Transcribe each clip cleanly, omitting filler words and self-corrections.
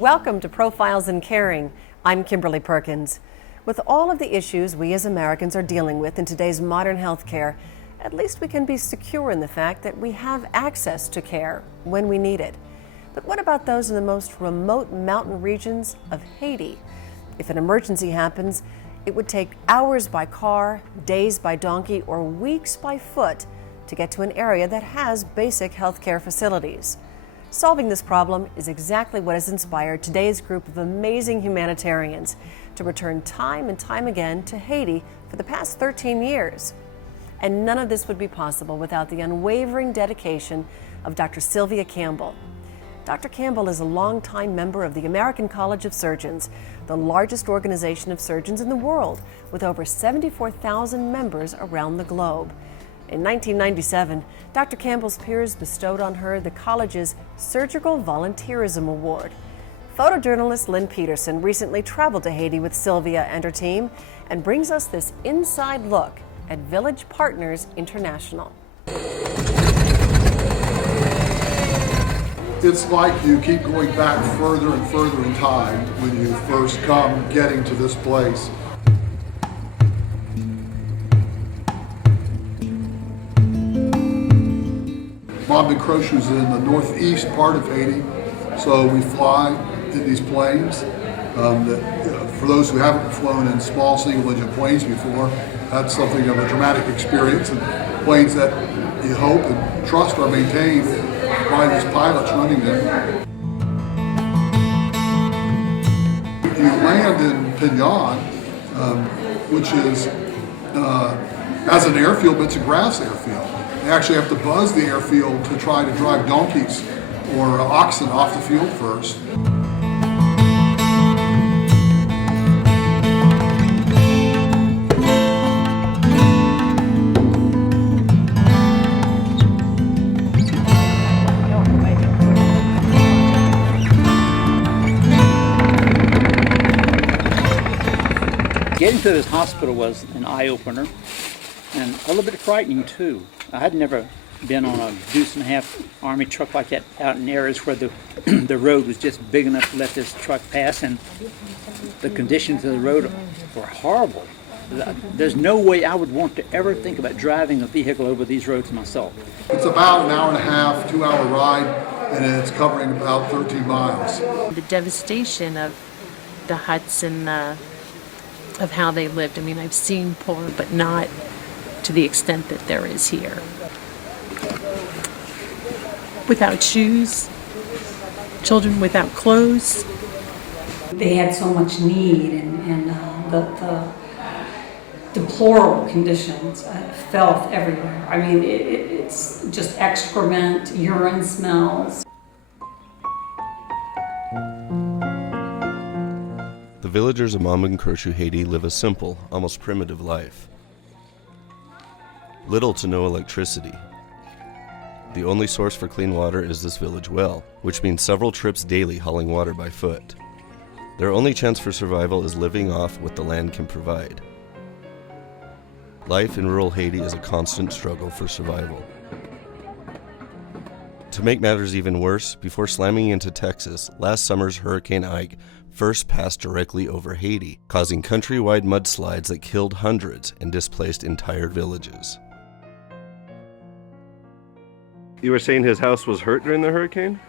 Welcome to Profiles in Caring. I'm Kimberly Perkins. With all of the issues we as Americans are dealing with in today's modern healthcare, at least we can be secure in the fact that we have access to care when we need it. But what about those in the most remote mountain regions of Haiti? If an emergency happens, it would take hours by car, days by donkey, or weeks by foot to get to an area that has basic healthcare facilities. Solving this problem is exactly what has inspired today's group of amazing humanitarians to return time and time again to Haiti for the past 13 years. And none of this would be possible without the unwavering dedication of Dr. Sylvia Campbell. Dr. Campbell is a longtime member of the American College of Surgeons, the largest organization of surgeons in the world, with over 74,000 members around the globe. In 1997, Dr. Campbell's peers bestowed on her the college's Surgical Volunteerism Award. Photojournalist Lynn Peterson recently traveled to Haiti with Sylvia and her team and brings us this inside look at Village Partners International. It's like you keep going back further and further in time when you first come getting to this place. Bob and Croce is in the northeast part of Haiti, so we fly in these planes. For those who haven't flown in small single-engine planes before, that's something of a dramatic experience, and planes that you hope and trust are maintained by these pilots running them. You land in Pinyon, which is, has an airfield, but it's a grass airfield. They actually have to buzz the airfield to try to drive donkeys or oxen off the field first. Getting to this hospital was an eye-opener and a little bit frightening too. I had never been on a deuce-and-a-half Army truck like that out in areas where the road was just big enough to let this truck pass, and the conditions of the road were horrible. There's no way I would want to ever think about driving a vehicle over these roads myself. It's about an hour and a half, 2-hour ride, and it's covering about 13 miles. The devastation of the huts and of how they lived. I mean, I've seen poor, but not to the extent that there is here. Without shoes, children without clothes. They had so much need, and the deplorable conditions, filth everywhere. I mean, it's just excrement, urine smells. The villagers of Wont and Croce, Haiti live a simple, almost primitive life. Little to no electricity. The only source for clean water is this village well, which means several trips daily hauling water by foot. Their only chance for survival is living off what the land can provide. Life in rural Haiti is a constant struggle for survival. To make matters even worse, before slamming into Texas, last summer's Hurricane Ike first passed directly over Haiti, causing countrywide mudslides that killed hundreds and displaced entire villages. You were saying his house was hurt during the hurricane?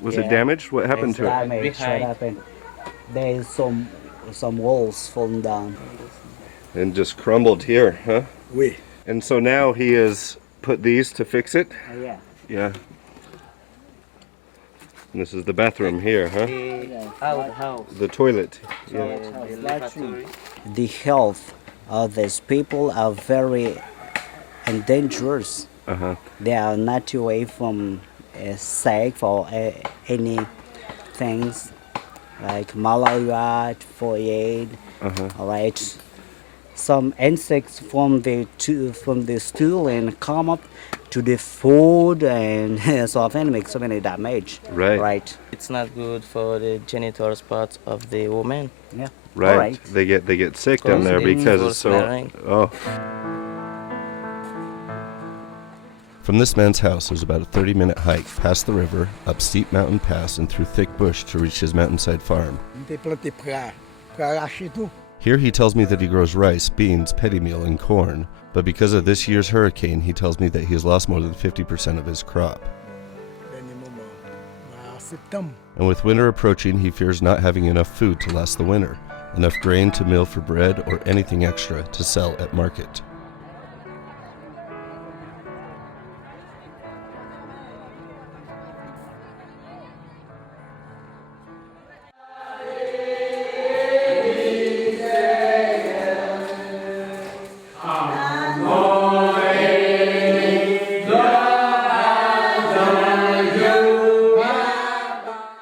Was it damaged? What happened to it? What happened? There's some walls falling down. And just crumbled here, huh? Oui. And so now he has put these to fix it? Yeah. Yeah. And this is the bathroom here, huh? The toilet. Yeah. The health of these people are very dangerous. They are not away from safe or any things like malaria, typhoid. All right. Some insects from the stool and come up to the food, and so often make so many damage. Right. It's not good for the genital parts of the woman. Yeah. Right. They get sick down there because it's so. Oh. From this man's house, there's about a 30-minute hike past the river, up steep mountain pass, and through thick bush to reach his mountainside farm. Here he tells me that he grows rice, beans, petty meal, and corn, but because of this year's hurricane, he tells me that he has lost more than 50% of his crop. And with winter approaching, he fears not having enough food to last the winter, enough grain to mill for bread or anything extra to sell at market.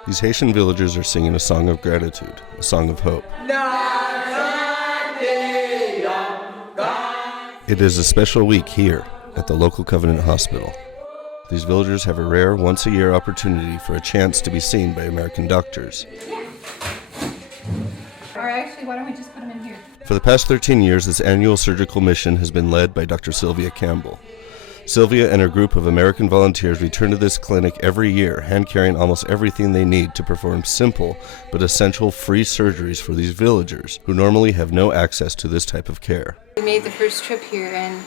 These Haitian villagers are singing a song of gratitude, a song of hope. It is a special week here at the local Covenant Hospital. These villagers have a rare once-a-year opportunity for a chance to be seen by American doctors. Or actually, why don't we just put them in here? For the past 13 years, this annual surgical mission has been led by Dr. Sylvia Campbell. Sylvia and her group of American volunteers return to this clinic every year, hand-carrying almost everything they need to perform simple but essential free surgeries for these villagers who normally have no access to this type of care. We made the first trip here, and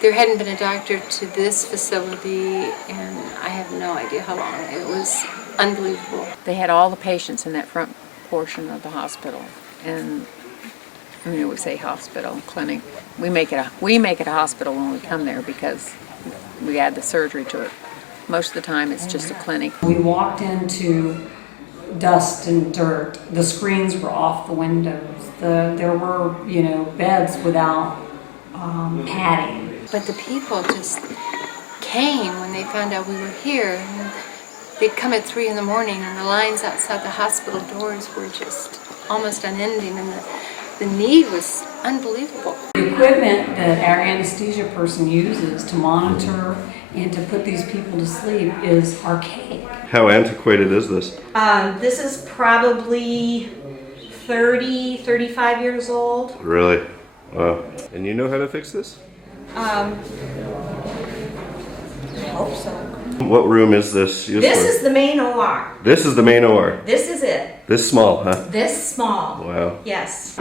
there hadn't been a doctor to this facility, and I have no idea how long. It was unbelievable. They had all the patients in that front portion of the hospital, and I mean, we say hospital, clinic. We make it a hospital when we come there because we add the surgery to it. Most of the time it's just a clinic. We walked into dust and dirt. The screens were off the windows. There were, beds without padding. But the people just came when they found out we were here. And they'd come at 3 in the morning, and the lines outside the hospital doors were just almost unending, and the need was unbelievable. The equipment that our anesthesia person uses to monitor and to put these people to sleep is archaic. How antiquated is this? This is probably 35 years old. Really? Wow. And you know how to fix this? I hope so. What room is this used This for? is the main OR. This is the main OR. This is it. This small, huh? This small. Wow. Yes.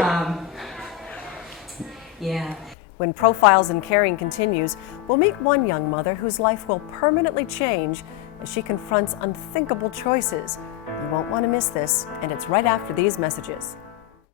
Yeah. When Profiles in Caring continues, we'll meet one young mother whose life will permanently change as she confronts unthinkable choices. You won't want to miss this, and it's right after these messages.